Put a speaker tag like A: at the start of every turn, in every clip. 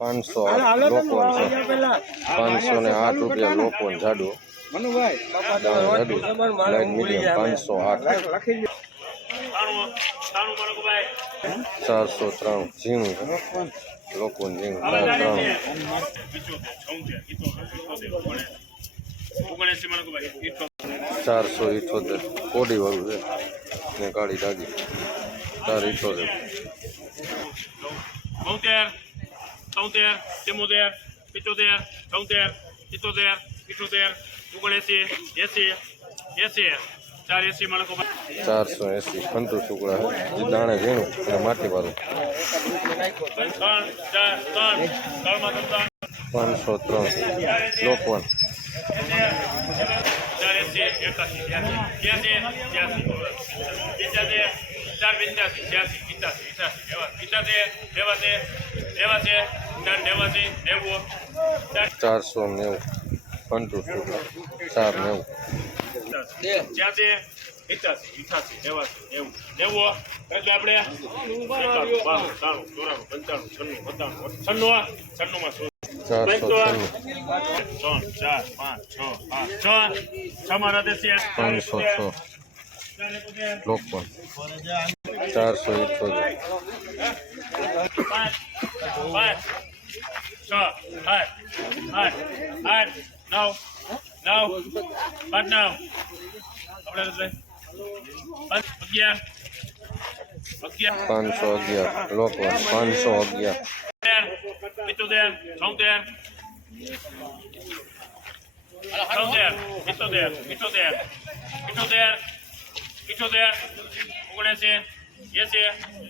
A: પાંચસો લોકો પાંચસો ને આઠ રૂપિયા લોકોન જાડુ. જાડુ. લાઈટ મીડિયમ પાંચસો આઠ. ચારસો ત્રણ ઝીણું. લોકો ઝીણું. ત્રણ. ચારસો ઇઠોતેર. કોડી વાળું છે. ને કાળી દાગી. ચાર ઇઠોતેર.
B: બોતેર તોતેર ચુમ્મોતેર પિત્તોતેર ચૌતેર સિત્તોતેર ઇઠોતેર ઓગણએંસી એંસી એંસી ચાર એંસી માણસો
A: ચારસો એંસી ખંતુ શુક્લા છે જે દાણે ઝીણું અને માટી વાળું
B: ત્રણ ચાર ત્રણ ત્રણમાં ત્રણ
A: પાંચસો ત્રણ લોકોન
B: ચાર એંસી એકાસી ત્યાસી ત્યાસી પંચ્યાસી ચાર પંચ્યાસી છ્યાસી પિત્યાસી ઇઠાસી પિત્યાસી નેવાસી નેવાસી ચાર નેવાસી નેવું ચાર
A: ચારસો નેવું. ખંતુ ચાર નેવું.
B: એકાસી ઇઠાસી નેવાસી નેવું. નેવું એટલે આપણે. એકાણું, બાણું, ત્રાણું ચોરાણું પંચાણું છન્નું સત્તાણું છન્નું છન્નુંમાં પાંચ પાંચ દેશી
A: પાંચસો છ. લોકોન ચારસો ઇઠોતેર
B: પાંચ પાંચ છ આઠ આઠ આઠ નવ નવ પાંચ નવ આપણે એટલે પાંચ અગિયાર અગિયાર
A: પાંચસો અગિયાર લોકોન પાંચસો અગિયાર
B: તેર પિત્તોતેર ચૌતેર ચૌતેર પિત્તોતેર પિત્તોતેર પિત્તોતેર પિત્તોતેર ઓગણએંસી એંસી એંસી મારો
A: ચાર એંસી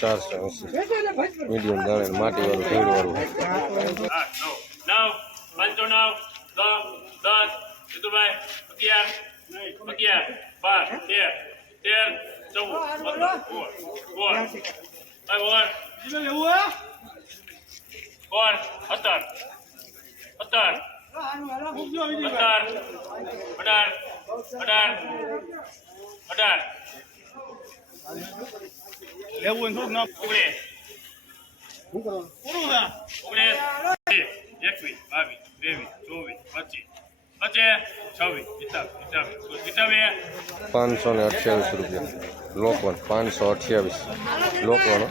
A: ચારસો એંસી મીડિયમ દાણે માટી વાળું ભેડ વાળું
B: આઠ નવ નવ પાંચસો નવ દસ દસ જીતુભાઈ અગિયાર અગિયાર બાર તેર તેર ચૌદ પંદર સોળ સોળ ભાઈ ઓર ઓર સત્તર લેવું સત્તર અઢાર અઢાર અઢાર ઓગણીસ ઓગણીસ એકવીસ બાવીસ ત્રેવીસ ચોવીસ
A: પચીસ ને અઠ્યાવીસ રૂપિયા. લોકોન પાંચસો અઠ્યાવીસ. લોકોનો